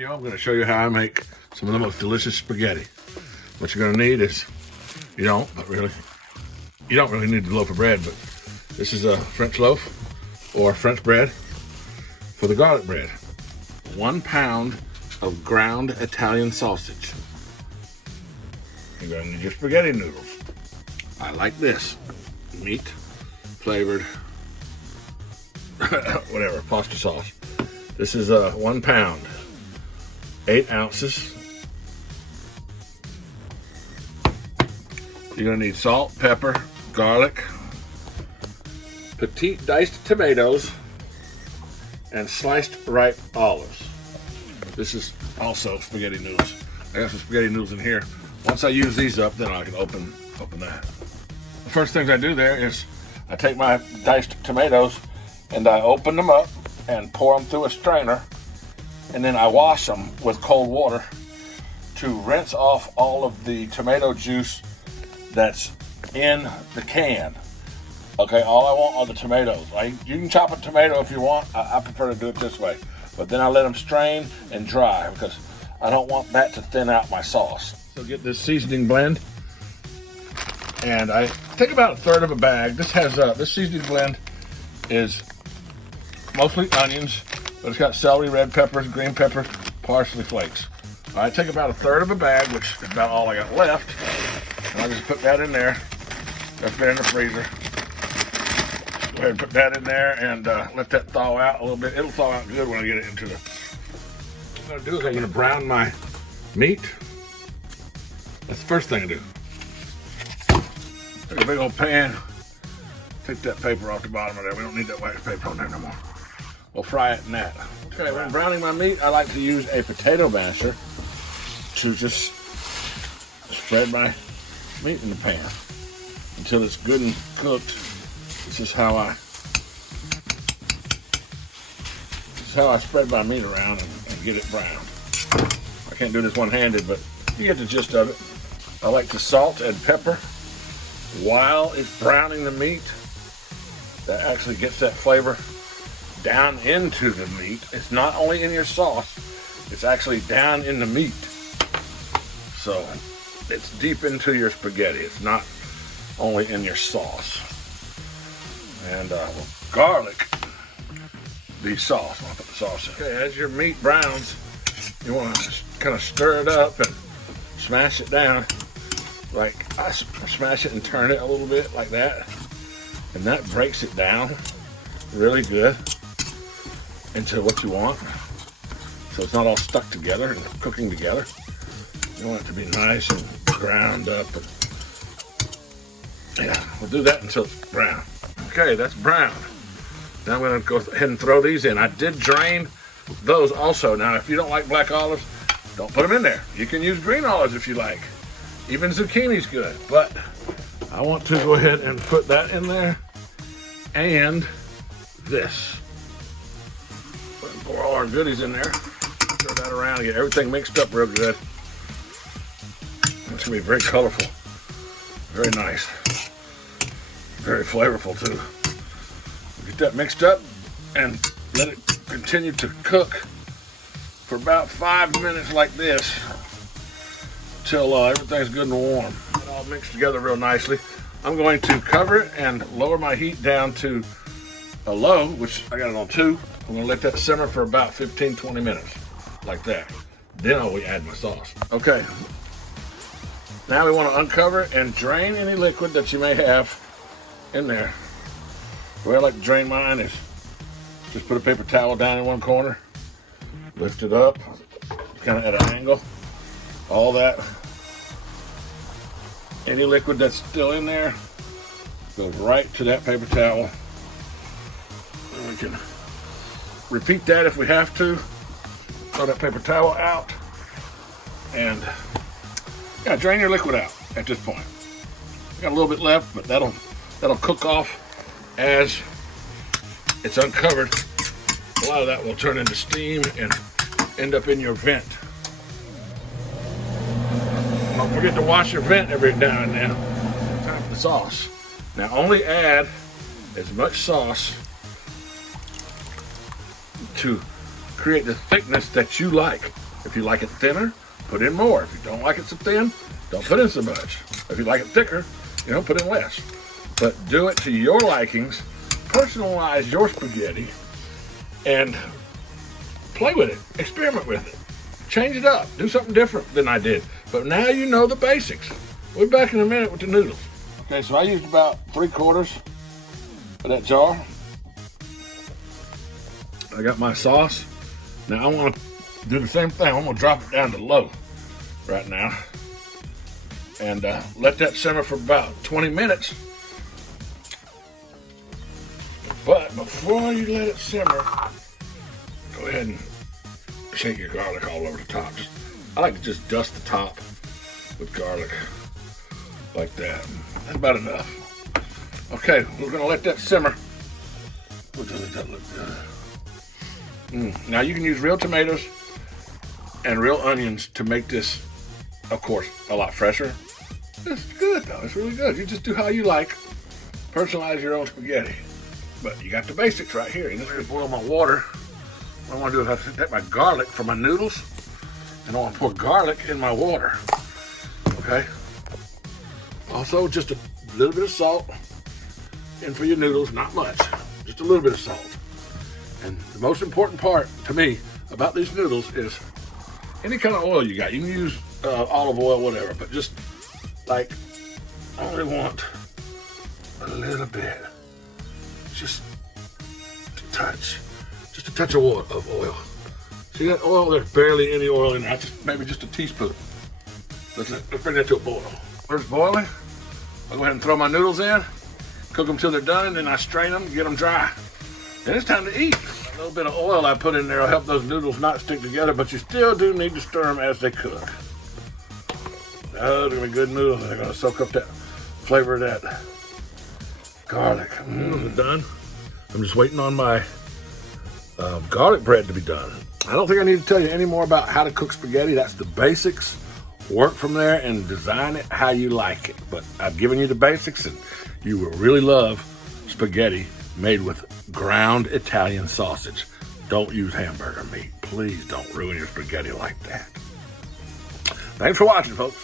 video, I'm going to show you how I make some of the most delicious spaghetti. What you're going to need is, you don't really need a loaf of bread, but this is a French loaf or French bread for the garlic bread. 1 pound of ground Italian sausage. You're going to need your spaghetti noodles. I like this, meat flavored, whatever, pasta sauce. This is 1 pound, 8 ounces. You're gonna need salt, pepper, garlic, petite diced tomatoes, and sliced ripe olives. This is also spaghetti noodles. I got some spaghetti noodles in here. Once I use these up, then I can open that. The first things I do there is I take my diced tomatoes and I open them up and pour them through a strainer, and then I wash them with cold water to rinse off all of the tomato juice that's in the can. Okay, all I want are the tomatoes. You can chop a tomato if you want. I prefer to do it this way. But then I let them strain and dry because I don't want that to thin out my sauce. So get this seasoning blend, and I take about 1/3 of a bag. This has this seasoning blend is mostly onions, but it's got celery, red peppers, green peppers, parsley flakes. I take about 1/3 of a bag, which is about all I got left, and I just put that in there. That's been in the freezer. Go ahead and put that in there and let that thaw out a little bit. It'll thaw out good when I get it into the. What I'm gonna do is I'm gonna brown my meat. That's the first thing I do. Take a big old pan. Take that paper off the bottom of there. We don't need that wax paper on there no more. We'll fry it in that. Okay, when browning my meat, I like to use a potato masher to just spread my meat in the pan until it's good and cooked. This is how I spread my meat around and get it browned. I can't do this one-handed, but you get the gist of it. I like to salt and pepper while it's browning the meat. That actually gets that flavor down into the meat. It's not only in your sauce, it's actually down in the meat. So it's deep into your spaghetti. It's not only in your sauce. And we'll garlic the sauce. I'll put the sauce in. Okay, as your meat browns, you want to kind of stir it up and smash it down. Like I smash it and turn it a little bit like that. And that breaks it down really good into what you want. So it's not all stuck together and cooking together. You want it to be nice and ground up. And yeah, we'll do that until it's brown. Okay, that's brown. Now I'm gonna go ahead and throw these in. I did drain those also. Now, if you don't like black olives, don't put them in there. You can use green olives if you like. Even zucchini's good, but I want to go ahead and put that in there, and this. Pour all our goodies in there, throw that around and get everything mixed up real good. It's gonna be very colorful, very nice, very flavorful too. Get that mixed up and let it continue to cook for about 5 minutes like this till everything's good and warm. It all mixed together real nicely. I'm going to cover it and lower my heat down to a low, which I got it on 2. I'm gonna let that simmer for about 15-20 minutes, like that. Then I'll add my sauce. Okay, now we wanna uncover it and drain any liquid that you may have in there. The way I like to drain mine is just put a paper towel down in one corner, lift it up, kind of at an angle. All that, any liquid that's still in there goes right to that paper towel. And we can repeat that if we have to. Throw that paper towel out and yeah, drain your liquid out at this point. Got a little bit left, but that'll cook off as it's uncovered. A lot of that will turn into steam and end up in your vent. Don't forget to wash your vent every now and then. Time for the sauce. Now only add as much sauce to create the thickness that you like. If you like it thinner, put in more. If you don't like it so thin, don't put in so much. If you like it thicker, put in less. But do it to your likings, personalize your spaghetti, and play with it, experiment with it. Change it up, do something different than I did. But now you know the basics. We'll be back in a minute with the noodles. Okay, so I used about 3/4 of that jar. I got my sauce. Now I want to do the same thing. I'm gonna drop it down to low right now and let that simmer for about 20 minutes. But before you let it simmer, go ahead and shake your garlic all over the top. I like to just dust the top with garlic like that. That's about enough. Okay, we're gonna let that simmer. What does that look good? Now you can use real tomatoes and real onions to make this, of course, a lot fresher. It's good though, it's really good. You just do how you like. Personalize your own spaghetti. But you got the basics right here. I'm gonna boil my water. What I want to do is I have to take my garlic for my noodles, and I want to pour garlic in my water. Okay. Also, just a little bit of salt in for your noodles, not much, just a little bit of salt. And the most important part to me about these noodles is any kind of oil you got. You can use olive oil, whatever, but just like I only want a little bit, just a touch of oil. See that oil? There's barely any oil in there. Maybe just a teaspoon. Let's bring that to a boil. First boiling, I'll go ahead and throw my noodles in, cook them till they're done, and then I strain them, get them dry. Then it's time to eat. A little bit of oil I put in there will help those noodles not stick together, but you still do need to stir them as they cook. Oh, they're gonna be good noodles. They're gonna soak up that flavor of that garlic. Noodles are done. I'm just waiting on my garlic bread to be done. I don't think I need to tell you any more about how to cook spaghetti. That's the basics. Work from there and design it how you like it. But I've given you the basics, and you will really love spaghetti made with ground Italian sausage. Don't use hamburger meat. Please don't ruin your spaghetti like that. Thanks for watching, folks.